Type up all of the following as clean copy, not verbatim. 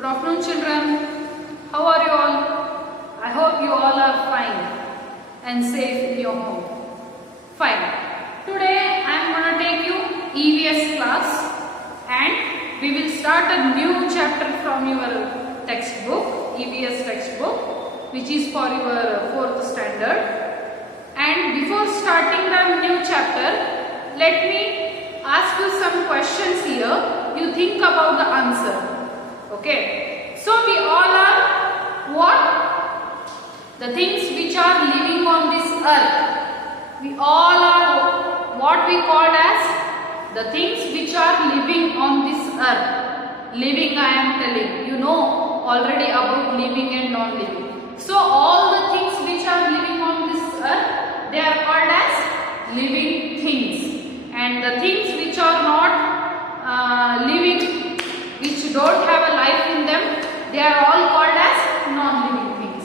Good afternoon, children. How are you all? I hope you all are fine and safe in your home. Fine. Today I am going to take you EVS class and we will start a new chapter from your textbook, EVS textbook, which is for your 4th standard. And before starting the new chapter, let me ask you some questions here. You think about the answer. Okay. So we all are what? The things which are living on this earth. We all are what we called as the things which are living on this earth. Living, I am telling. You know already about living and non-living. So all the things which are living on this earth, they are called as living things. And the things which are not living, which don't have a life in them, they are all called as non-living things.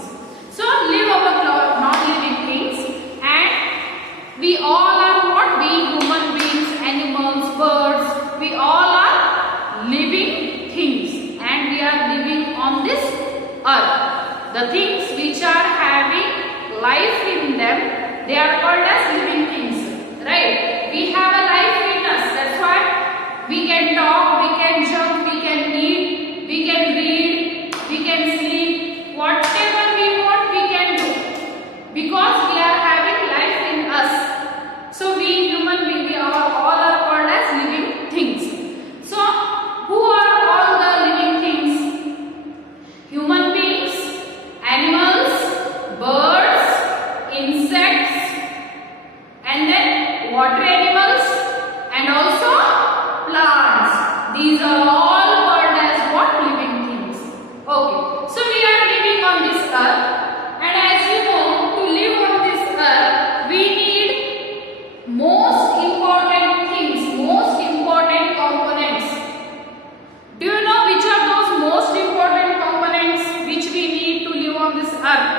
So live our non-living things, and we all are what? Being human beings, animals, birds, we all are living things, and we are living on this earth. The things which are having life in them, they are called as living things, right? We have a life in us, that's why we can talk, we can jump, we can eat, we can read, we can sleep, whatever we want we can do, because we are having life in us. So we human beings, we all are called as living things. So who are all the living things? Human beings, animals, birds, insects, and then water animals, and also plants. These are all called as what? Living things. Okay. So we are living on this earth, and as you know, to live on this earth, we need most important things, most important components. Do you know which are those most important components which we need to live on this earth?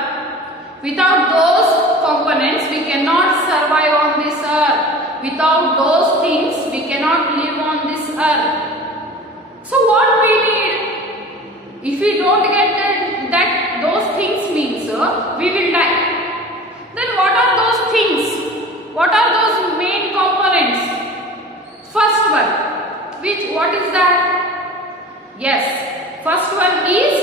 Without those components, we cannot survive on this earth. Without those things, we cannot live on this earth. So what we need? If we don't get those things means we will die. Then what are those things? What are those main components? First one, what is that? Yes, first one is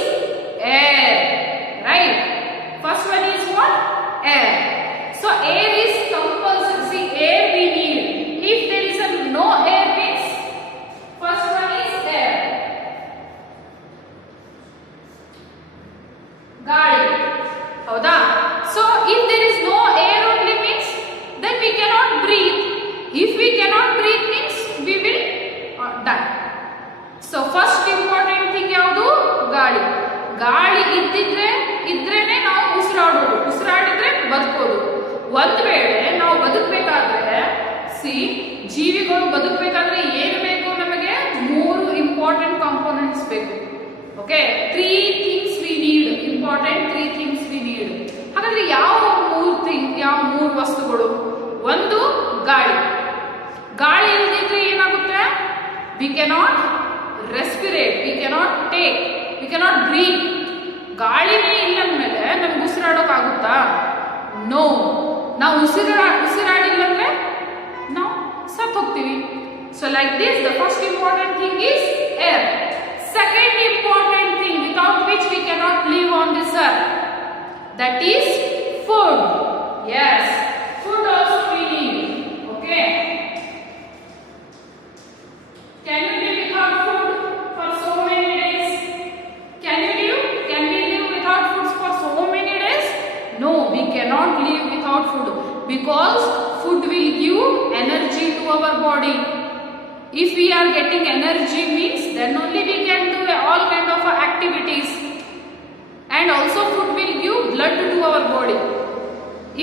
air, right? First one is what? Air. So air is compulsory. See, air we need. If there is no air means first one is air. Gadi. Howda? So if there is no air only means then we cannot breathe. If we cannot breathe means we will die. So first important thing ಯಾವುದು? ಗಾಳಿ. ಗಾಳಿ ಇದ್ರೇನೆ ನಾವು ಉಸಿರಾಡೋದು. ಉಸಿರಾಡಿದ್ರೆ ಬದುಕೋದು. ಒಂದು ವೇಳೆ ನಾವು ಬದುಕಬೇಕಾದ್ರೆ ಜೀವಿಗಳು ಬದುಕಬೇಕಾದ್ರೆ ಏನು ಬೇಕು? ನಮಗೆ 3 ಇಂಪಾರ್ಟೆಂಟ್ ಕಾಂಪೋನೆಂಟ್ಸ್ ಬೇಕು. Okay, 3 things we need. Important 3 things we need. ಹಾಗಾದ್ರೆ ಯಾವ 3 ವಸ್ತುಗಳು? ಒಂದು ಗಾಳಿ. ಗಾಳಿ ಇಲ್ಲದಿದ್ರೆ ಏನಾಗುತ್ತೆ? We cannot respirate, we cannot take, we cannot breathe. ಗಾಳಿನೇ ಇಲ್ಲ ಅಂದಮೇಲೆ ನಮ್ಗೆ ಉಸಿರಾಡೋಕ್ಕಾಗುತ್ತಾ? ನೋ. ನಾವು ಉಸಿರಾಡಿಲ್ಲ ಅಂದ್ರೆ ನಾವು ಸತ್ತು ಹೋಗ್ತೀವಿ. So like this, the first important thing is air. Second important thing without which we cannot live on this earth, that is food. Yes, food also we need. Okay. Can you live without food for so many days? Can we live without food for so many days? No, we cannot live without food, because food will give energy to our body. If we are getting energy means then only we can do all kind of activities, and also food will give blood to our body.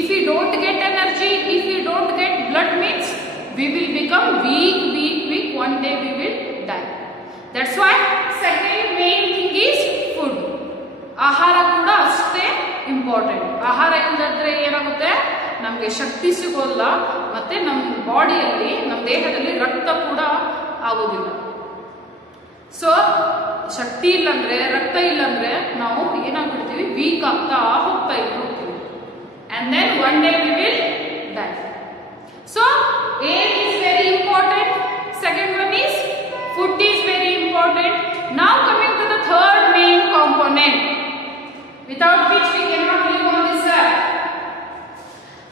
If we don't get energy, if we don't get blood means we will become weak. One day we will die. That's why second main thing is food. ಆಹಾರ ಕೂಡ ಅಷ್ಟೇ ಇಂಪಾರ್ಟೆಂಟ್. ಆಹಾರ ಇಲ್ಲದ್ರೆ ಏನಾಗುತ್ತೆ? ನಮಗೆ ಶಕ್ತಿ ಸಿಗೋಲ್ಲ, ಮತ್ತೆ ನಮ್ಮ ಬಾಡಿಯಲ್ಲಿ, ನಮ್ಮ ದೇಹದಲ್ಲಿ ರಕ್ತ ಕೂಡ ಆಗೋದಿಲ್ಲ. ಸೊ ಶಕ್ತಿ ಇಲ್ಲಂದ್ರೆ, ರಕ್ತ ಇಲ್ಲಂದ್ರೆ ನಾವು ಏನಾಗ್ಬಿಡ್ತೀವಿ, ವೀಕ್ ಆಗ್ತಾ ಹೋಗ್ತೀವಿ. And then one day we will die. So air is very important. Second one is food is very important. Now coming to the third main component, without which we cannot live on this earth.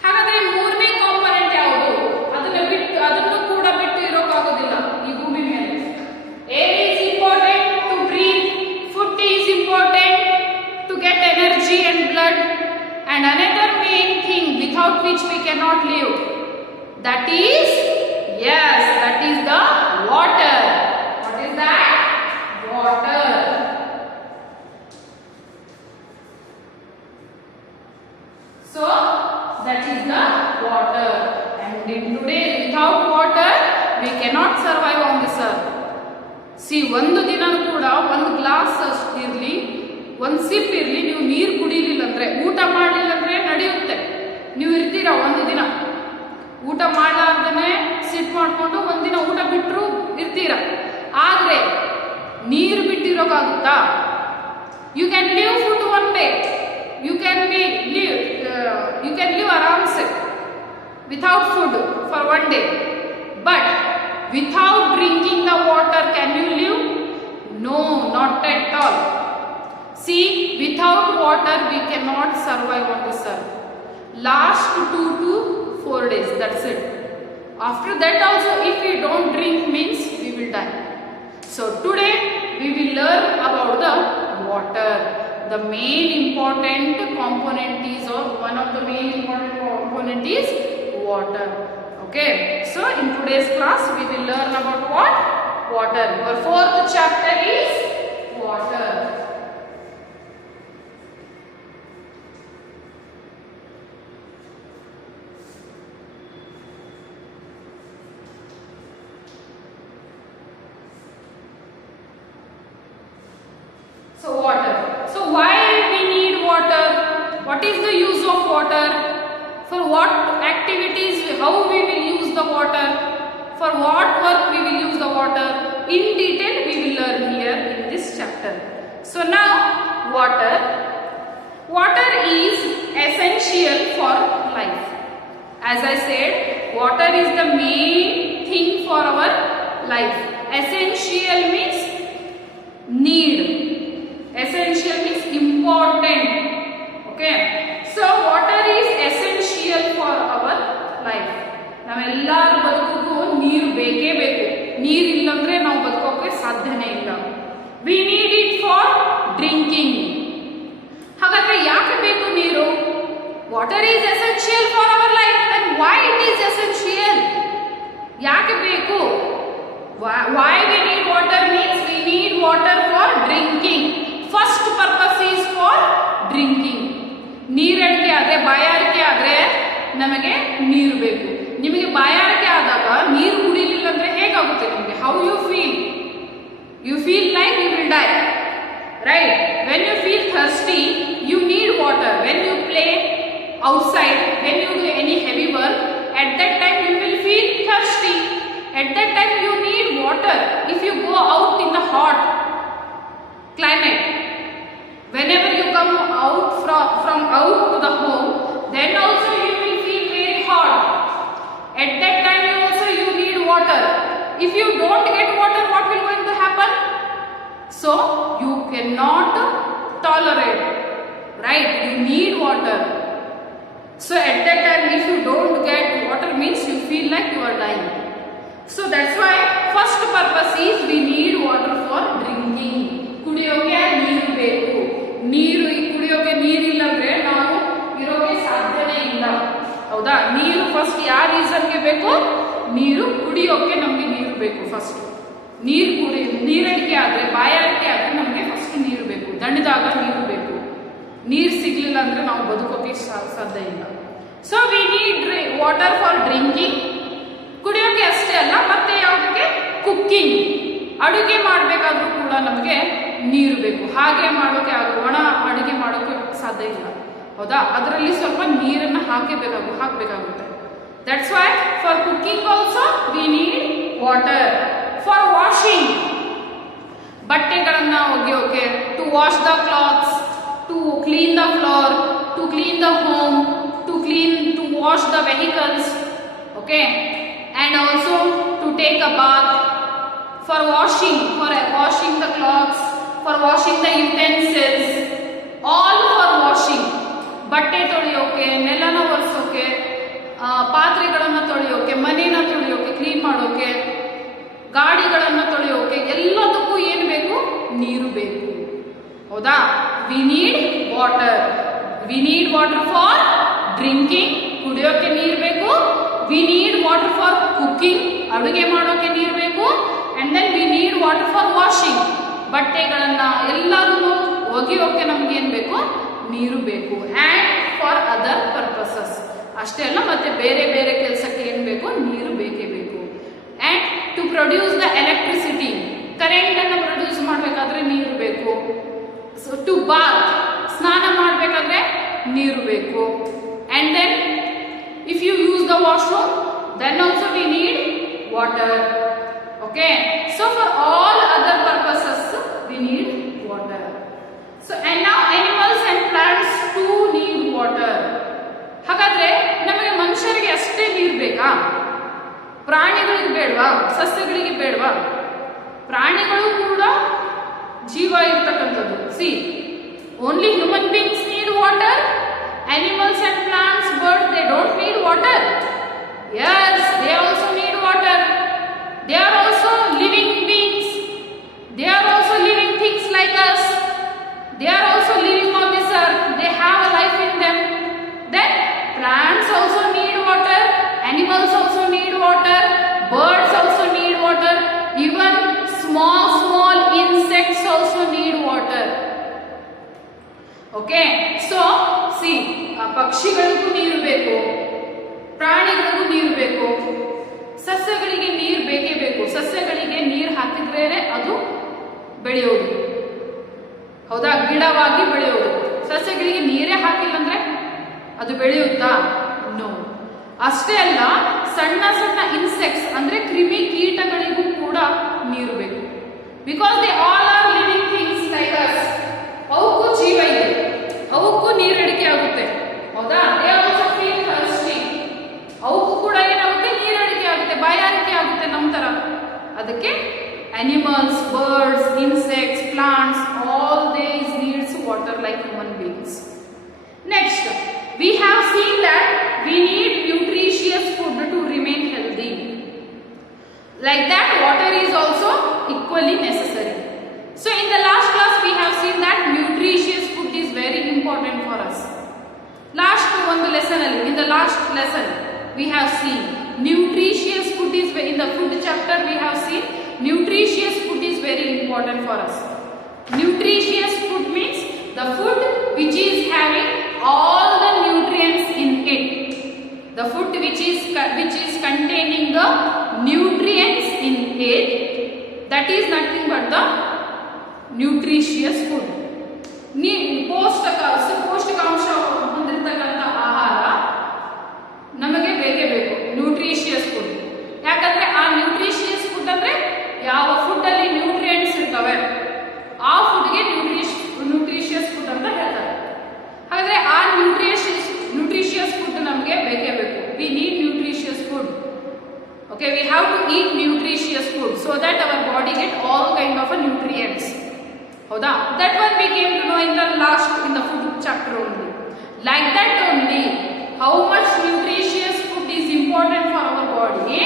ಹಾಗಾದ್ರೆ ಮೂರನೇ ಕಾಂಪೊನೆಂಟ್ ಯಾವುದು? ಅದನ್ನು ಕೂಡ ಬಿಟ್ಟು ಇರೋಕ್ಕಾಗೋದಿಲ್ಲ ಈ ಭೂಮಿ ಮೇಲೆ. Air is important to breathe, food is important to get energy and blood, and another main thing without which we cannot live, that is, yes, that is the water. What is that? Water. So that is the water, and in today without water we cannot survive on this earth. See, ಒಂದು ದಿನ ಕೂಡ ಒಂದು ಗ್ಲಾಸ್ ಇರಲಿ, ಒಂದು ಸಿಪ್ ಇರಲಿ, ನೀವು ನೀರು ಕುಡಿಲಿಲ್ಲ ಅಂದ್ರೆ, ಊಟ ಮಾಡಲಿಲ್ಲ ಅಂದ್ರೆ ನಡೆಯುತ್ತೆ, ನೀವು ಇರ್ತೀರಾ ಒಂದು ದಿನ. ಊಟ ಮಾಡಲಾರ್ದೇ ಸಿಟ್ ಮಾಡ್ಕೊಂಡು ಒಂದಿನ ಊಟ ಬಿಟ್ಟರು ಇರ್ತೀರ. ಆದ್ರೆ ನೀರು ಬಿಟ್ಟಿರೋಕ್ಕಾಗುತ್ತಾ? You can live food one day, you can live ಆರಾಮ್ಸೆ without food for one day, but without drinking the water can you live? No, not at all. See, without water we cannot survive on this earth. Last 2 to 4 days, that's it. After that also if we don't drink means we will die. So today we will learn about the water. The main important component is, or one of the main important component is water. Okay, so in today's class we will learn about what? Water. Your fourth chapter is water. So water. So why we need water? What is the use of water? For what activities, how we will use the water? For what work we will use the water? In detail we will learn here in this chapter. So now water. Water is essential for life. As I said, water is the main thing for our life. Essential means need. Essential means important. Okay. So water is essential for our life. ನಾವೆಲ್ಲರ ಬದುಕಿಗೂ ನೀರು ಬೇಕೇ ಬೇಕು. ನೀರು ಇಲ್ಲಂದ್ರೆ ನಾವು ಬದುಕೋಕೆ ಸಾಧ್ಯನೇ ಇಲ್ಲ. We need it for drinking. ಹಾಗಾದ್ರೆ ಯಾಕೆ ಬೇಕು ನೀರು? Water is essential for our life. Then why it is essential? ಯಾಕೆ ಬೇಕು? Why we need water means we need water for drinking. First purpose is for drinking. ನೀರಡಿಕೆ ಆದ್ರೆ, ಬಾಯಾರಿಕೆ ಆದ್ರೆ ನಮಗೆ ನೀರು ಬೇಕು. ನಿಮಗೆ ಬಾಯಾರಿಕೆ ಆದಾಗ ನೀರು ಕುಡಿಲಿಲ್ಲ ಅಂದ್ರೆ ಹೇಗಾಗುತ್ತೆ ನಿಮಗೆ? How you feel? You feel like you will die, right? When you feel thirsty you need water. When you play outside, when you do any heavy work, at that time you will feel thirsty. At that time you need water. If you go out in the hot climate, whenever you come out from out to the home, then also you will feel very hot. At that time you need water. If you don't get water, what will going to happen? So you cannot tolerate, right? You need water. So at that time if you don't get water means you feel like you are dying. So that's why first purpose is we need water for drinking. ಕುಡಿಯೋಕೆ ನೀರು ಬೇಕು. ನೀರು ಕುಡಿಯೋಕೆ ನೀರಿಲ್ಲ ಅಂದ್ರೆ ನಾವು ಇರೋಕೆ ಸಾಧ್ಯನೇ ಇಲ್ಲ, ಹೌದಾ? ನೀರು ಫಸ್ಟ್ ಯಾವ ರೀಸನ್ಗೆ ಬೇಕು? ನೀರು ಕುಡಿಯೋಕೆ ನಮಗೆ ನೀರು ಬೇಕು. ಫಸ್ಟ್ ನೀರಡಿಕೆ ಆದ್ರೆ, ಬಾಯಾರಿಕೆ ಆದ್ರೆ ನಮಗೆ ಫಸ್ಟ್ ನೀರು ಬೇಕು. ದಣಿದಾಗ ನೀರು ಬೇಕು. ನೀರು ಸಿಗ್ಲಿಲ್ಲ ಅಂದ್ರೆ ನಾವು ಬದುಕೋಕೆ ಸಾಧ್ಯ ಇಲ್ಲ. So we need water for drinking. ಕುಡಿಯೋಕೆ ಅಷ್ಟೇ ಅಲ್ಲ, ಮತ್ತೆ ಯಾವುದಕ್ಕೆ? ಕುಕ್ಕಿಂಗ್. ಅಡುಗೆ ಮಾಡಬೇಕಾದ್ರೂ ಕೂಡ ನಮಗೆ ನೀರು ಬೇಕು. ಹಾಗೆ ಮಾಡೋಕೆ ಒಣ ಅಡುಗೆ ಮಾಡೋಕೆ ಸಾಧ್ಯ ಇಲ್ಲ, ಹೌದಾ? ಅದರಲ್ಲಿ ಸ್ವಲ್ಪ ನೀರನ್ನು ಹಾಕಬೇಕಾಗುತ್ತೆ. That's why for cooking also we need water. For washing, ಬಟ್ಟೆಗಳನ್ನ wash the clothes, to clean the floor, to clean the home, to wash the vehicles, okay, and also to take a bath, for washing the clothes, for washing the utensils, all for washing. ಬಟ್ಟೆ ತೊಳೆಯೋಕೆ, ನೆಲನ ಒರೆಸೋಕೆ, ಪಾತ್ರೆಗಳನ್ನು ತೊಳೆಯೋಕೆ, ಮನೇನ ತೊಳೆಯೋಕೆ, ಕ್ಲೀನ್ ಮಾಡೋಕೆ, ಗಾಡಿಗಳನ್ನು ತೊಳೆಯೋಕೆ, ಎಲ್ಲದಕ್ಕೂ ಏನು ಬೇಕು? ನೀರು ಬೇಕು. ಹೌದಾ? We need water. We need water for drinking, ಕುಡಿಯೋಕೆ ನೀರು ಬೇಕು. We need water for cooking, ಅಡುಗೆ ಮಾಡೋಕೆ ನೀರು ಬೇಕು. And then we need water for washing, ಬಟ್ಟೆಗಳನ್ನ ಎಲ್ಲದನ್ನು ಒಗೆಯೋಕೆ ನಮ್ಗೆ ಏನ್ ಬೇಕು? ನೀರು ಬೇಕು. ಅಂಡ್ ಫಾರ್ ಅದರ್ ಪರ್ಪಸಸ್, ಅಷ್ಟೇ ಅಲ್ಲ, ಮತ್ತೆ ಬೇರೆ ಬೇರೆ ಕೆಲಸಕ್ಕೆ ಏನ್ ಬೇಕು? ನೀರು ಬೇಕೇ ಬೇಕು. And to produce the electricity, current ಅನ್ನು ಪ್ರೊಡ್ಯೂಸ್ ಮಾಡಬೇಕಾದ್ರೆ ನೀರು ಬೇಕು. ಟು ಬಾತ್, ಸ್ನಾನ ಮಾಡಬೇಕಾದ್ರೆ ನೀರು ಬೇಕು. And then if you use the washroom, then also we need water. Okay, so for all other purposes we need water. So and now animals and plants too need water. ಹಾಗಾದ್ರೆ ನಮಗೆ ಮನುಷ್ಯರಿಗೆ ಅಷ್ಟೇ ನೀರು ಬೇಕಾ? ಪ್ರಾಣಿಗಳಿಗೆ ಬೇಡವಾ? ಸಸ್ಯಗಳಿಗೆ ಬೇಡವಾ? ಪ್ರಾಣಿಗಳು ಕೂಡ ಜೀವ ಇರ್ತಕ್ಕಂಥದ್ದು. C, only human beings need water. Animals and plants, birds, they don't need water. Yes, they also need water. They are also living beings. They are also living things like us. They are also living on this earth. They have a life in them. Then plants also need water. Animals also need water. Birds also need water. Even small insects also need water. Okay, so see, ಪಕ್ಷಿಗಳಿಗೂ ನೀರು ಬೇಕು, ಪ್ರಾಣಿಗಳಿಗೂ ನೀರು ಬೇಕು, ಸಸ್ಯಗಳಿಗೆ ನೀರು ಬೇಕೇ ಬೇಕು. ಸಸ್ಯಗಳಿಗೆ ನೀರು ಹಾಕಿದ್ರೇನೆ ಅದು ಬೆಳೆಯೋದು. ಹೌದಾ? ಗಿಡವಾಗಿ ಬೆಳೆಯೋದು. ಸಸ್ಯಗಳಿಗೆ ನೀರೇ ಹಾಕಿಲ್ಲ ಅಂದ್ರೆ ಅದು ಬೆಳೆಯುತ್ತಾ? ನೋ. ಅಷ್ಟೇ ಅಲ್ಲ, ಸಣ್ಣ ಸಣ್ಣ ಇನ್ಸೆಕ್ಟ್ಸ್ ಅಂದ್ರೆ ಕ್ರಿಮಿ ಕೀಟಗಳಿಗೂ ಕೂಡ ನೀರು ಬೇಕು. Because they all are living things like us. ಅವಕ್ಕೂ ಜೀವ ಇದೆ, ಅವಕ್ಕೂ ನೀರಡಿಕೆ ಆಗುತ್ತೆ. ಹೌದಾ? They also feel thirsty. ಅವಕ್ಕೂ ಕೂಡ ಏನಾಗುತ್ತೆ? ನೀರಡಿಕೆ ಆಗುತ್ತೆ, ಬಾಯಾರಿಕೆ ಆಗುತ್ತೆ ನಮ್ಮ ತರ. ಅದಕ್ಕೆ animals, birds, insects, plants, all these needs water like human beings. Next, we have seen that we need nutritious food to remain healthy. Like that, water is also equally necessary. So in the last class we have seen that nutritious food is very important for us. Last one lesson alli, in the last lesson we have seen nutritious food is, in the food chapter we have seen nutritious food is very important for us. Nutritious food means the food which is having all the nutrients in it. The food which is containing the nutrients in it, that is nothing but the nutritious food. ಪೌಷ್ಟಿಕಾಂಶ ಹೊಂದಿರತಕ್ಕಂಥ ಆಹಾರ ನಮಗೆ ಬೇಕೇ ಬೇಕು, nutritious food. ಯಾಕಂದ್ರೆ ಆ nutritious food ಅಂದ್ರೆ ಯಾವ ಫುಡ್ ಅಲ್ಲಿ ನ್ಯೂಟ್ರಿಯೆಂಟ್ಸ್ ಇರ್ತವೆ ಆ ಫುಡ್ಗೆ ನ್ಯೂಟ್ರಿಷಿಯಸ್ ಫುಡ್ ಅಂತ ಹೇಳ್ತಾರೆ. ಹಾಗಾದ್ರೆ ಆ ನ್ಯೂಟ್ರಿಷಿಯಸ್ ಫುಡ್ ನಮಗೆ ಬೇಕೇ ಬೇಕು. We need nutritious food. Okay, we have to eat nutritious food so that our body get all kind of nutrients. ಹೌದಾ? That one we came to know in the food chapter only. Like that only, how much nutritious food is important for our body,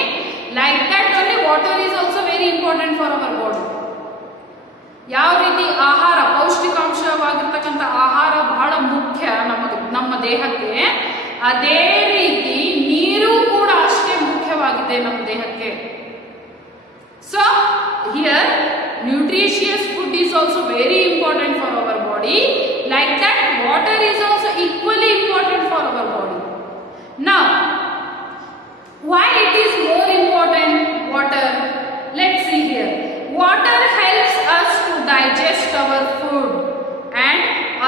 like that only water is also very important for our body. ಯಾವ ರೀತಿ ಆಹಾರ, ಪೌಷ್ಟಿಕಾಂಶವಾಗಿರ್ತಕ್ಕಂಥ ಆಹಾರ ಬಹಳ ಮುಖ್ಯ ನಮ್ಮ ದೇಹಕ್ಕೆ, ಅದೇ ರೀತಿ ನೀರು ಕೂಡ ಅಷ್ಟೇ ಮುಖ್ಯವಾಗಿದೆ ನಮ್ಮ ದೇಹಕ್ಕೆ. So here nutritious food is also very important for our body. Like that, water is also equally important for our body. Now, why it is more important, water? Let's see here. Water helps us to digest our food and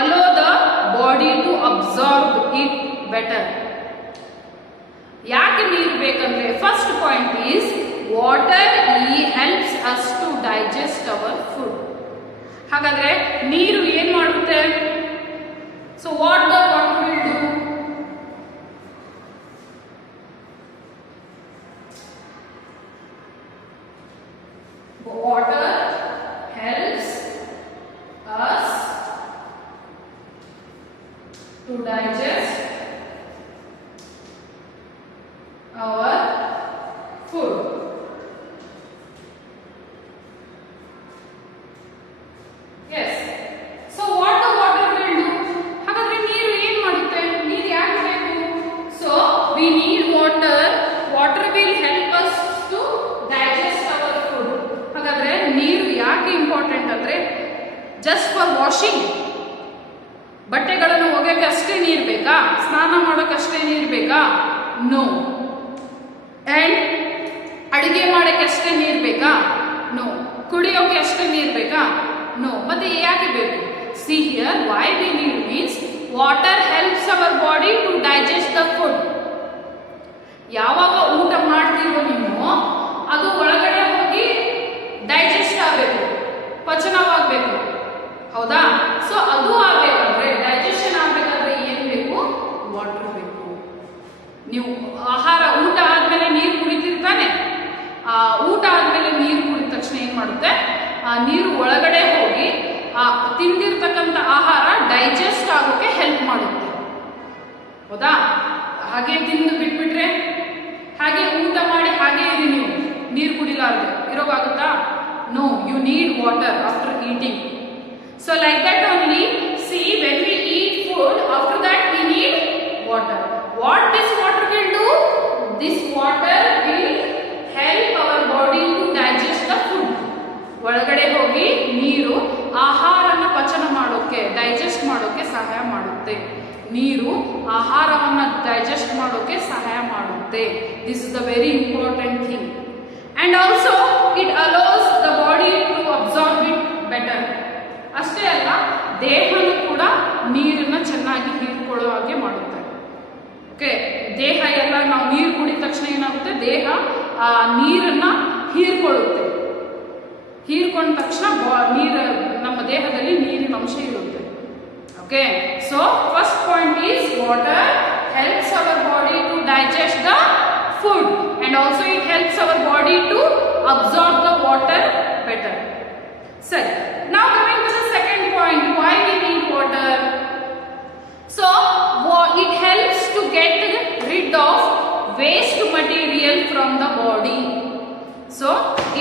allow the body to absorb it better. ಯಾಕೆ ನೀರು ಬೇಕಂದ್ರೆ, first point is water helps us to digest our food. ಹಾಗಾದ್ರೆ ನೀರು ಏನ್ ಮಾಡುತ್ತೆ? So what the water will do? Water helps us to digest our food. Yes. So what the water will do? ಹಾಗಾದ್ರೆ ನೀರು ಏನ್ ಮಾಡುತ್ತೆ? ನೀರು ಯಾಕೆ ಬೇಕು? So we need water. Water will help us to digest our food. ಹಾಗಾದ್ರೆ ನೀರು ಯಾಕೆ ಇಂಪಾರ್ಟೆಂಟ್ ಅಂದ್ರೆ ಜಸ್ಟ್ ಫಾರ್ ವಾಷಿಂಗ್, ಬಟ್ಟೆಗಳನ್ನು ಒಗೆಯಕ್ಕೆ ಅಷ್ಟೇ ನೀರು ಬೇಕಾ? ಸ್ನಾನ ಮಾಡೋಕೆ ಅಷ್ಟೇ ನೀರು ಬೇಕಾ? ನೋ. ಅಂಡ್ ಅಡಿಗೆ ಮಾಡಕ್ಕೆ ಅಷ್ಟೇ ನೀರು ಬೇಕಾ? ನೋ. ಕುಡಿಯೋಕೆ ಅಷ್ಟೇ ನೀರು ಬೇಕಾ? ನೋ. ಮತ್ತೆ ಯಾಕೆ ಬೇಕು? See here why we need means water helps our body to digest the food. ಯಾವಾಗ ಊಟ ಮಾಡ್ತೀವೋ ನೀವು, ಅದು ಒಳಗಡೆ ಹೋಗಿ ಡೈಜೆಸ್ಟ್ ಆಗಬೇಕು, ಪಚನವಾಗಬೇಕು, ಹೌದಾ? ಸೊ ಅದು ಆಗ್ಬೇಕಾದ್ರೆ, ಡೈಜೆಷನ್ ಆಗ್ಬೇಕಾದ್ರೆ ಏನ್ ಬೇಕು? ವಾಟರ್ ಬೇಕು. ನೀವು ಆಹಾರ ಊಟ ಆದ್ಮೇಲೆ ನೀರು ಕುಡಿತಿರ್ತಾನೆ, ಆ ಊಟ ಆದ್ಮೇಲೆ ನೀರು ಕುಡಿದ ತಕ್ಷಣ ಏನ್ ಮಾಡುತ್ತೆ? ಆ ನೀರು ಒಳಗಡೆ ಹೋಗಿ ಆ ತಿಂದಿರ್ತಕ್ಕಂಥ ಆಹಾರ ಡೈಜೆಸ್ಟ್ ಆಗೋಕೆ ಹೆಲ್ಪ್ ಮಾಡುತ್ತೆ, ಹೌದಾ? ಹಾಗೆ ತಿಂದು ಬಿಟ್ಬಿಟ್ರೆ, ಹಾಗೆ ಊಟ ಮಾಡಿ ಹಾಗೆ ಇರಿ, ನೀವು ನೀರು ಕುಡಿಲಾರ್ದೆ ಇರೋಕ್ಕಾಗುತ್ತಾ? No, you need water after eating. So like that only, see when we eat food, after that we need water. What this water will do? This water will help our body to digest the food. ಒಳಗಡೆ ಹೋಗಿ ನೀರು ಆಹಾರನ ಪಚನ ಮಾಡೋಕೆ, ಡೈಜೆಸ್ಟ್ ಮಾಡೋಕೆ ಸಹಾಯ ಮಾಡುತ್ತೆ. ನೀರು ಆಹಾರವನ್ನ ಡೈಜೆಸ್ಟ್ ಮಾಡೋಕೆ ಸಹಾಯ ಮಾಡುತ್ತೆ. This is the very important thing. And also it allows the body to absorb it better. ಅಷ್ಟೇ ಅಲ್ಲ, ದೇಹನೂ ಕೂಡ ನೀರನ್ನ ಚೆನ್ನಾಗಿ ಹೀರ್ಕೊಳ್ಳೋ ಹಾಗೆ ಮಾಡುತ್ತೆ. ಓಕೆ, ದೇಹ ಎಲ್ಲ ನಾವು ನೀರು ಕುಡಿದ ತಕ್ಷಣ ಏನಾಗುತ್ತೆ? ದೇಹ ಆ ನೀರನ್ನ ಹೀರ್ಕೊಳ್ಳುತ್ತೆ. ಹೀರ್ಕೊಂಡ ತಕ್ಷಣ ನೀರು ನಮ್ಮ ದೇಹದಲ್ಲಿ ನೀರಿನ ಅಂಶ ಇರುತ್ತೆ. Okay, so first point is water helps our body to digest the food and also it helps our body to absorb the water better. ಸರಿ, ನಾವು coming to the second point, why we need water. So it helps to get rid of waste material from the body. So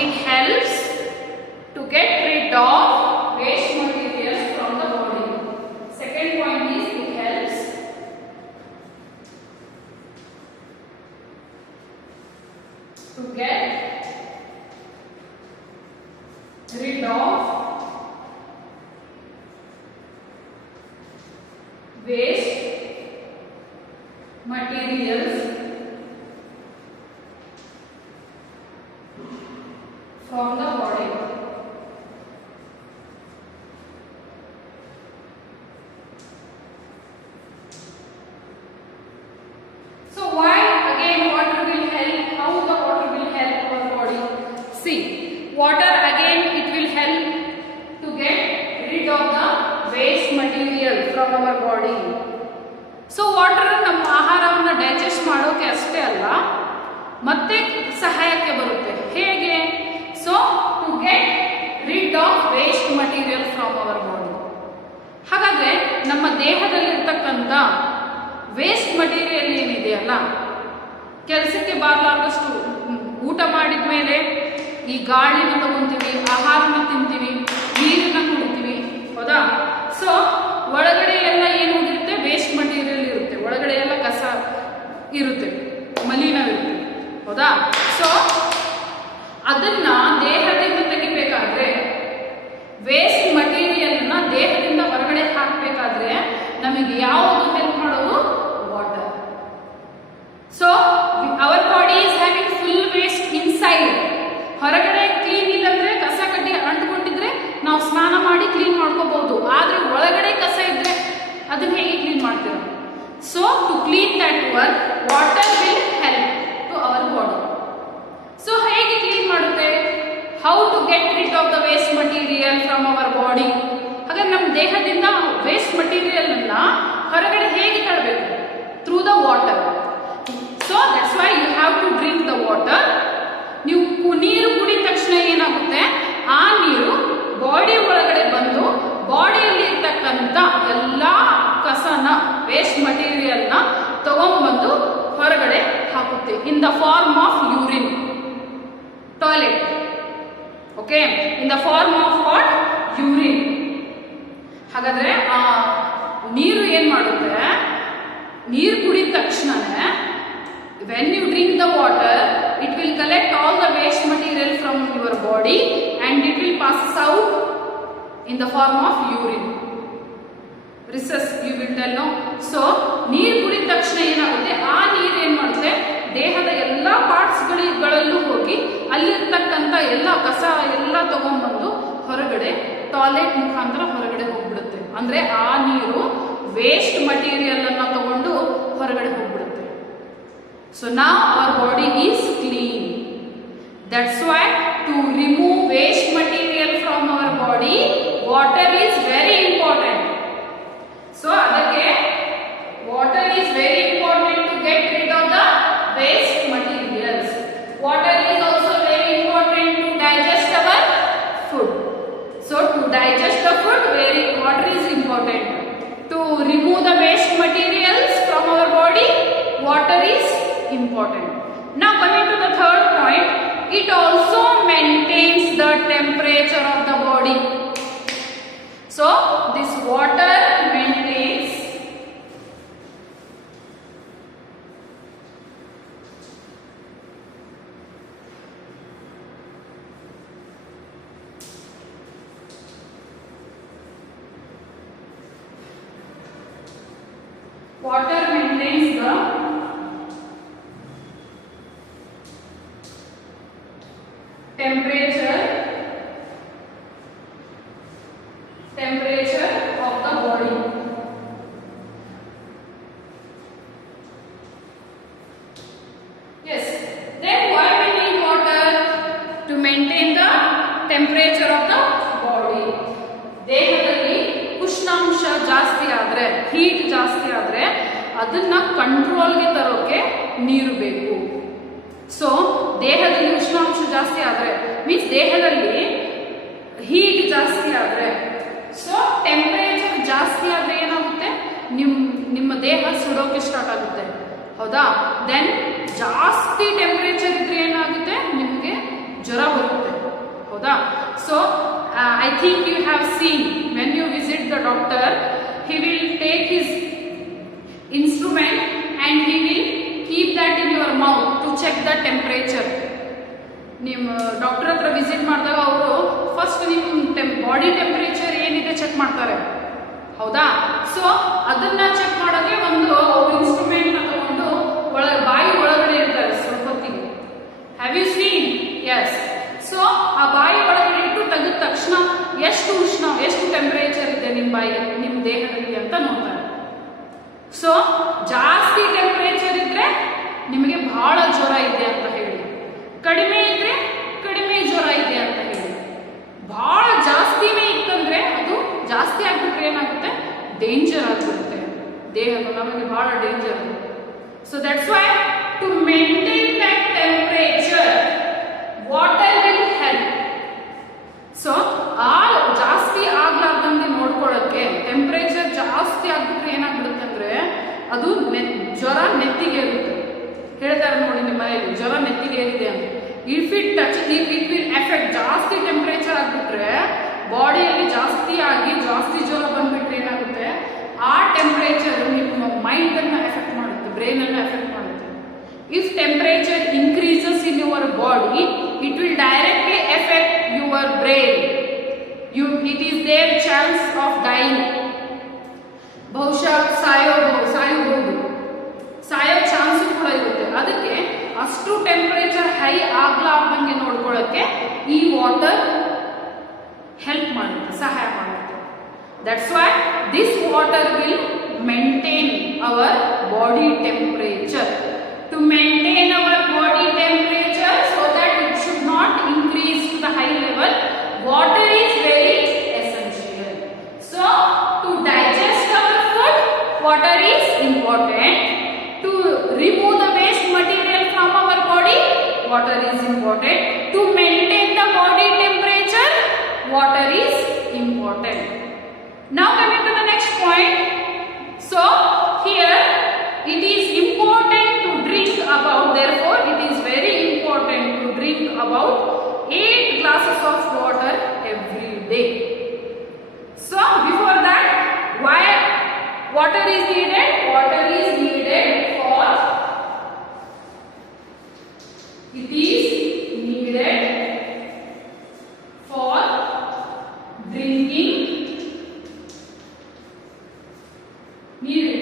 it helps to get rid of waste material from the body. Second point is it helps to get rid of waste materials from the body. So why again water will help? How the water will help our body? See, water again it will help to get rid of the waste material from our body. So water ನಮ್ಮ ಆಹಾರವನ್ನು ಡೈಜೆಸ್ಟ್ ಮಾಡೋಕೆ ಅಷ್ಟೇ ಅಲ್ಲ, ಮತ್ತೆ ಸಹಾಯಕ್ಕೆ ಬರುತ್ತೆ. ಹೇಗೆ? So to get rid of waste material from our body. ಹಾಗಾದ್ರೆ ನಮ್ಮ ದೇಹದಲ್ಲಿರ್ತಕ್ಕಂಥ ವೇಸ್ಟ್ ಮಟೀರಿಯಲ್ ಏನಿದೆಯಲ್ಲ, ಕೆಲಸಕ್ಕೆ ಬಾರಲಾರ್ದಷ್ಟು ಊಟ ಮಾಡಿದ ಮೇಲೆ ಈ ಗಾಳಿನ ತಗೊಂತೀವಿ, ಆಹಾರನ ತಿಂತೀವಿ, ನೀರನ್ನ ಕುಡಿತೀವಿ, ಹೌದಾ? ಸೊ ಒಳಗಡೆ ಎಲ್ಲ ಏನು ಹೋಗಿರುತ್ತೆ? ವೇಸ್ಟ್ ಮಟೀರಿಯಲ್ ಇರುತ್ತೆ, ಒಳಗಡೆ ಎಲ್ಲ ಕಸ ಇರುತ್ತೆ, ಮಲಿನವಿರುತ್ತೆ, ಹೌದಾ? ಸೊ ಅದನ್ನ ದೇಹದಿಂದ ತೆಗಿಬೇಕಾದ್ರೆ, ವೇಸ್ಟ್ ಮಟೀರಿಯಲ್ನ ದೇಹದಿಂದ ಹೊರಗಡೆ ಹಾಕಬೇಕಾದ್ರೆ ನಮಗೆ ಯಾವುದು ಹೆಲ್ಪ್ ಮಾಡೋದು? Water. So our body is having full waste inside. ಹೊರಗಡೆ ಕ್ಲೀನ್ ಇಲ್ಲಂದ್ರೆ ಕಸ ಕಡ್ಡಿ ಅಂಟ್ಕೊಂಡಿದ್ರೆ ನಾವು ಸ್ನಾನ ಮಾಡಿ ಕ್ಲೀನ್ ಮಾಡ್ಕೋಬಹುದು, ಆದ್ರೆ ಒಳಗಡೆ ಕಸ ಇದ್ರೆ ಅದನ್ನ ಹೇಗೆ ಕ್ಲೀನ್ ಮಾಡ್ತೀರಾ? So to clean that work water will help to our body. So ಹೇಗೆ ಕ್ಲೀನ್ ಮಾಡುತ್ತೆ? How to get rid of the waste material from our body? ಹಾಗಾದ್ರೆ ನಮ್ಮ ದೇಹದಿಂದ ವೇಸ್ಟ್ ಮಟೀರಿಯಲ್ ಅನ್ನ ಹೊರಗಡೆ ಹೇಗೆ ತರಬೇಕು? Through the water. So that's why you have to drink the water. ನೀವು ನೀರು ಕುಡಿದ ತಕ್ಷಣ ಏನಾಗುತ್ತೆ, ಆ ನೀರು ಬಾಡಿ ಒಳಗಡೆ ಬಂದು ಬಾಡಿಯಲ್ಲಿ ಇರ್ತಕ್ಕಂಥ ಎಲ್ಲಾ ಕಸನ, ವೇಸ್ಟ್ ಮಟೀರಿಯಲ್ನ ತಗೊಂಡ್ಬಂದು ಹೊರಗಡೆ ಹಾಕುತ್ತೆ in the form of urine, toilet. Okay, in the form of what? Urine. ಹಾಗಾದ್ರೆ ಆ ನೀರು ಏನ್ ಮಾಡುತ್ತೆ, ನೀರು ಕುಡಿದ ತಕ್ಷಣನೇ when you drink the water, it will collect all the waste material from your body and it will pass out in the form of urine. Resus, you will tell no. So ನೀರು ಕುಡಿದ ತಕ್ಷಣ ಏನಾಗುತ್ತೆ, ಆ ನೀರು ಏನ್ ಮಾಡುತ್ತೆ, ದೇಹದ ಎಲ್ಲಾ ಪಾರ್ಟ್ಸ್ ಗಳಲ್ಲೂ ಹೋಗಿ ಅಲ್ಲಿರ್ತಕ್ಕಂಥ ಎಲ್ಲ ಕಸ ಎಲ್ಲ ತಗೊಂಡ್ಬಂದು ಹೊರಗಡೆ ಟಾಯ್ಲೆಟ್ ಮುಖಾಂತರ ಹೊರಗಡೆ ಹೋಗ್ಬಿಡುತ್ತೆ. ಅಂದ್ರೆ ಆ ನೀರು ವೇಸ್ಟ್ ಮಟೀರಿಯಲ್ ಅನ್ನ ತಗೊಂಡು ಹೊರಗಡೆ ಹೋಗ್ಬಿಡುತ್ತೆ. So now our body is clean. That's why to remove waste material from our body, water is very important. So adake water is very important to get rid of the waste materials. Water is also very important to digest our food. So to digest the food, water is important. To remove the waste materials from our body, water is important. Now coming to the third point, it also maintains the temperature of the body. So this water maintains the temperature of the body. Yes, then why we need water? To maintain the temperature of the body. ದೇಹದಲ್ಲಿ ಉಷ್ಣಾಂಶ ಜಾಸ್ತಿ ಆದ್ರೆ, ಹೀಟ್ ಜಾಸ್ತಿ ಆದ್ರೆ ಅದನ್ನ ಕಂಟ್ರೋಲ್ಗೆ ತರೋಕೆ ನೀರು ಬೇಕು. ಸೊ ದೇಹದಲ್ಲಿ ಉಷ್ಣಾಂಶ ಜಾಸ್ತಿ ಆದ್ರೆ ಮೀನ್ಸ್ ದೇಹದಲ್ಲಿ ಹೀಟ್ ಜಾಸ್ತಿ ಆದ್ರೆ, ಸೊ ಟೆಂಪರೇಚರ್ ಜಾಸ್ತಿ ಆದ್ರೆ ಏನಾಗುತ್ತೆ, ನಿಮ್ಮ ದೇಹ ಸುಡೋಕೆ ಸ್ಟಾರ್ಟ್ ಆಗುತ್ತೆ. ಹೌದಾ? ದೆನ್ ಜಾಸ್ತಿ ಟೆಂಪರೇಚರ್ ಇದ್ರೆ ಏನಾಗುತ್ತೆ, ನಿಮಗೆ ಜ್ವರ ಬರುತ್ತೆ. ಹೌದಾ? So I think you have seen when you visit the doctor, he will take his instrument and he will keep that in your mouth to check the temperature. ನಿಮ್ಮ ಡಾಕ್ಟರ್ ಹತ್ರ ವಿಸಿಟ್ ಮಾಡಿದಾಗ ಅವರು ಫಸ್ಟ್ ನಿಮ್ಮ ಬಾಡಿ ಟೆಂಪರೇಚರ್ ಏನಿದೆ ಚೆಕ್ ಮಾಡ್ತಾರೆ. ಹೌದಾ? ಸೊ ಅದನ್ನ ಚೆಕ್ ಮಾಡೋಕೆ ಒಂದು ಇನ್ಸ್ಟ್ರೂಮೆಂಟ್ ನ ತಗೊಂಡು ಬಾಯಿ ಒಳಗಡೆ ಇರ್ತಾರೆ ಸ್ವಲ್ಪ ಹೊತ್ತಿಗೆ. Have you seen? Yes. So ಆ ಬಾಯಿ ಒಳಗಡೆ ಇಟ್ಟು ತೆಗೆದ ತಕ್ಷಣ ಎಷ್ಟು ಟೆಂಪರೇಚರ್ ಇದೆ ನಿಮ್ಮ ದೇಹದಲ್ಲಿ ಅಂತ ನೋಡ್ತಾರೆ. ಸೊ ಜಾಸ್ತಿ ಟೆಂಪರೇಚರ್ ಇದ್ರೆ ನಿಮಗೆ ಬಹಳ ಜ್ವರ ಇದೆ ಅಂತ ಹೇಳಿ, ಕಡಿಮೆ ಇದ್ರೆ ಕಡಿಮೆ ಜ್ವರ ಇದೆ ಅಂತ ಹೇಳಿ, ಬಹಳ ಜಾಸ್ತಿನೇ ಇತ್ತಂದ್ರೆ ಅದು ಜಾಸ್ತಿ ಆಗ್ಬಿಟ್ರೆ ಏನಾಗುತ್ತೆ, ಡೇಂಜರ್ ಆಗ್ಬಿಡುತ್ತೆ ದೇಹಕ್ಕೆ, ನಮಗೆ ಬಹಳ danger. So that's why to maintain that temperature water will help. So ಜಾಸ್ತಿ ಆಗ್ಲಾರ್ದಂಗೆ ನೋಡ್ಕೊಳ್ಳೋಕೆ, ಟೆಂಪರೇಚರ್ ಜಾಸ್ತಿ ಆಗ್ಬಿಟ್ರೆ ಏನಾಗ್ಬಿಡುತ್ತೆ ಅಂದ್ರೆ ಅದು ಜ್ವರ ನೆತ್ತಿಗೆ ಇರುತ್ತೆ. ಹೇಳ್ತಾರೆ ನೋಡಿ ನಿಮ್ಮ ಮನೆಯಲ್ಲಿ ಜ್ವರ ನೆತ್ತಿಗೆ ಏರಿದೆ ಅಂತ. It will effect. ಜಾಸ್ತಿ ಟೆಂಪರೇಚರ್ ಆಗ್ಬಿಟ್ರೆ ಬಾಡಿಯಲ್ಲಿ ಜಾಸ್ತಿ ಆಗಿ ಜಾಸ್ತಿ ಜ್ವರ ಬಂದ್ಬಿಟ್ರೆ ಏನಾಗುತ್ತೆ, ಆ ಟೆಂಪರೇಚರ್ ನಿಮ್ಮ ಮೈಂಡ್ ಅನ್ನ ಎಫೆಕ್ಟ್ ಮಾಡುತ್ತೆ, ಬ್ರೈನ್ ಅನ್ನ ಎಫೆಕ್ಟ್ ಮಾಡುತ್ತೆ. If temperature increases in your body, it will directly effect your brain. It is there chance of dying. ಬಹುಶಃ ಸಾಯೋ ಚಾನ್ಸ್ ಕೂಡ ಇರುತ್ತೆ. ಅದಕ್ಕೆ ಅಷ್ಟು ಟೆಂಪರೇಚರ್ ಹೈ ಆಗ್ಲಾರ್ದಂಗೆ ನೋಡ್ಕೊಳ್ಳೋಕೆ ಈ ವಾಟರ್ ಹೆಲ್ಪ್ ಮಾಡುತ್ತೆ, ಸಹಾಯ ಮಾಡುತ್ತೆ. That's why this water will maintain our body temperature. To maintain our body temperature so that it should not increase to the high level, water is important. Now coming to the next point. So here it is important to drink about, therefore it is very important to drink about 8 glasses of water every day. So before that, why water is needed? Water is needed for, it is needed for drinking. ನೀರು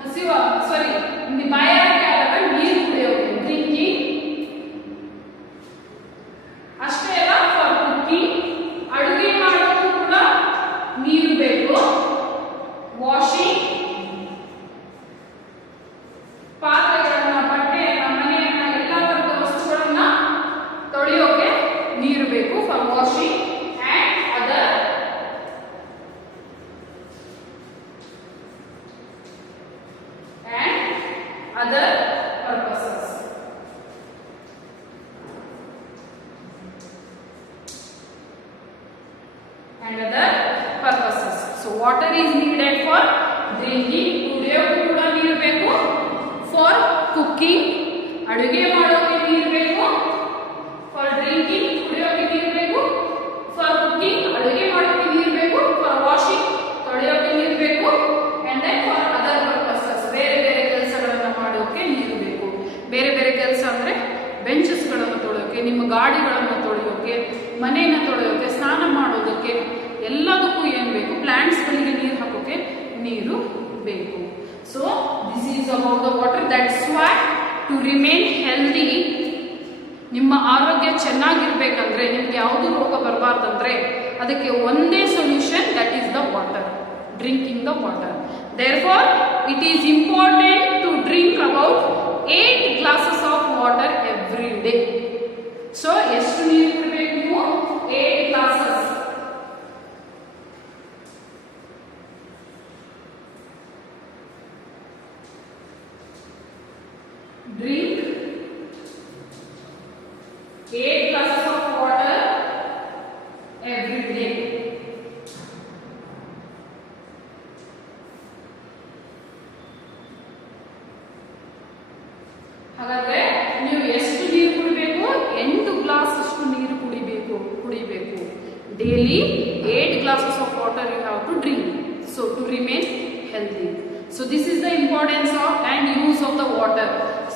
ಹಸಿವ ಸಾರಿ ನಿಮಗೆ ಬಾಯಾರಿಕೆ ಆದಾಗ ನೀರು ಕುಡಿಯೋಕೆ ಡ್ರಿಂಕಿಂಗ್. ಅಷ್ಟೇ ಅಲ್ಲ, for cooking, ಅಡುಗೆ ಮಾಡೋಕ್ಕೂ ಕೂಡ ನೀರು ಬೇಕು. ವಾಷಿಂಗ್, ಪಾತ್ರೆಗಳನ್ನ, ಬಟ್ಟೆಯನ್ನ, ಮನೆಯನ್ನ, ಎಲ್ಲ ತರದ ವಸ್ತುಗಳನ್ನ ತೊಳೆಯೋಕೆ ನೀರು ಬೇಕು. For washing and other other purposes. And other purposes. So water is needed for drinking, ಕುಡಿಯೋಕೆ ಕೂಡ ನೀರು ಬೇಕು. For cooking, ಅಡುಗೆ ಮಾಡೋಕೆ ನೀರು ಬೇಕು. For drinking, ಕುಡಿಯೋಕೆ ನೀರು ಬೇಕು. For cooking, ಅಡುಗೆ ಮಾಡೋಕೆ ನೀರು ಬೇಕು. For washing, ತೊಳೆಯೋಕೆ ನೀರು ಬೇಕು. And then for other purposes, ಬೇರೆ ಬೇರೆ ಕೆಲಸಗಳನ್ನು ಮಾಡೋಕೆ ನೀರು ಬೇಕು. ಬೇರೆ ಬೇರೆ ಕೆಲಸ ಅಂದ್ರೆ ಬೆಂಚಸ್ಗಳನ್ನು ತೊಳೆಯೋಕೆ, ನಿಮ್ಮ ಗಾಡಿಗಳನ್ನು ತೊಳೆಯೋಕೆ, ಮನೆಯನ್ನು ತೊಳೆಯೋಕೆ, ಸ್ನಾನ ಮಾಡೋದಕ್ಕೆ, ಎಲ್ಲದಕ್ಕೂ ಏನು ಬೇಕು? ಪ್ಲಾಂಟ್ಸ್ಗಳಿಗೆ ನೀರು ಹಾಕೋಕೆ ನೀರು ಬೇಕು. So this is about the water. That's why to remain healthy, ನಿಮ್ಮ ಆರೋಗ್ಯ ಚೆನ್ನಾಗಿರ್ಬೇಕಂದ್ರೆ, ನಿಮ್ಗೆ ಯಾವುದು ರೋಗ ಬರಬಾರ್ದಂದ್ರೆ ಅದಕ್ಕೆ ಒಂದೇ solution, that is the water, drinking the water. Therefore, it is important to drink about 8 glasses of water every day. So, ಎಷ್ಟು ನೀರು ಕುಡಿಬೇಕು ನೀವು? 8 glasses. Drink 8 glasses of water every day. ಹಾಗಾದ್ರೆ ನೀವು ಎಷ್ಟು ನೀರು ಕುಡಿಬೇಕು? 8 ಗ್ಲಾಸ್ ಅಷ್ಟು ನೀರು ಕುಡಿಬೇಕು. ಡೈಲಿ 8 glasses of water you have to drink, so to remain healthy. So this is the importance of and use of the water.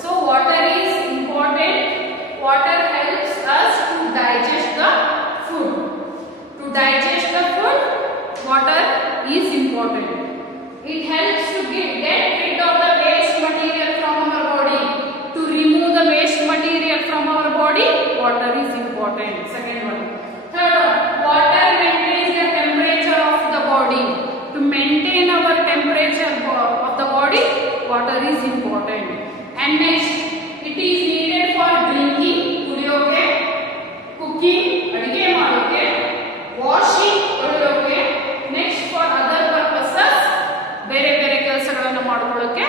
So water is important. Water helps us to digest the food. To digest the food, water is important. It helps to get rid of the waste material from our body. To remove the waste material from our body, water is important. Second one. Third one, water maintains the temperature of the body. To maintain our temperature of the body, water is important. And next, it is needed for drinking, ಕುಡಿಯೋಕೆ, cooking, ಅಡಿಗೆ ಮಾಡೋಕೆ, washing, ತೊಳೆಯೋಕೆ, next for other purposes, ಬೇರೆ ಬೇರೆ ಕೆಲಸಗಳನ್ನು ಮಾಡ್ಕೊಳ್ಳೋಕೆ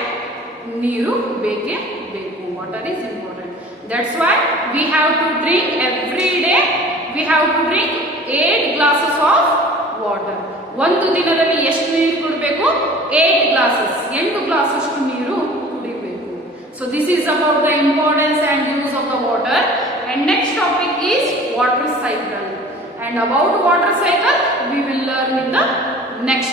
ನೀರು ಬೇಕೇ ಬೇಕು. Water is important. That's why we have to drink every day. We have to drink 8 glasses of water. ಒಂದು ದಿನದಲ್ಲಿ ಎಷ್ಟು ನೀರು ಕುಡಿಬೇಕು? 8 glasses. 8 ಗ್ಲಾಸ್ ಅಷ್ಟು ನೀರು ಕುಡಿಬೇಕು. So this is about the importance and use of the water. And next topic is water cycle. And about water cycle we will learn in the next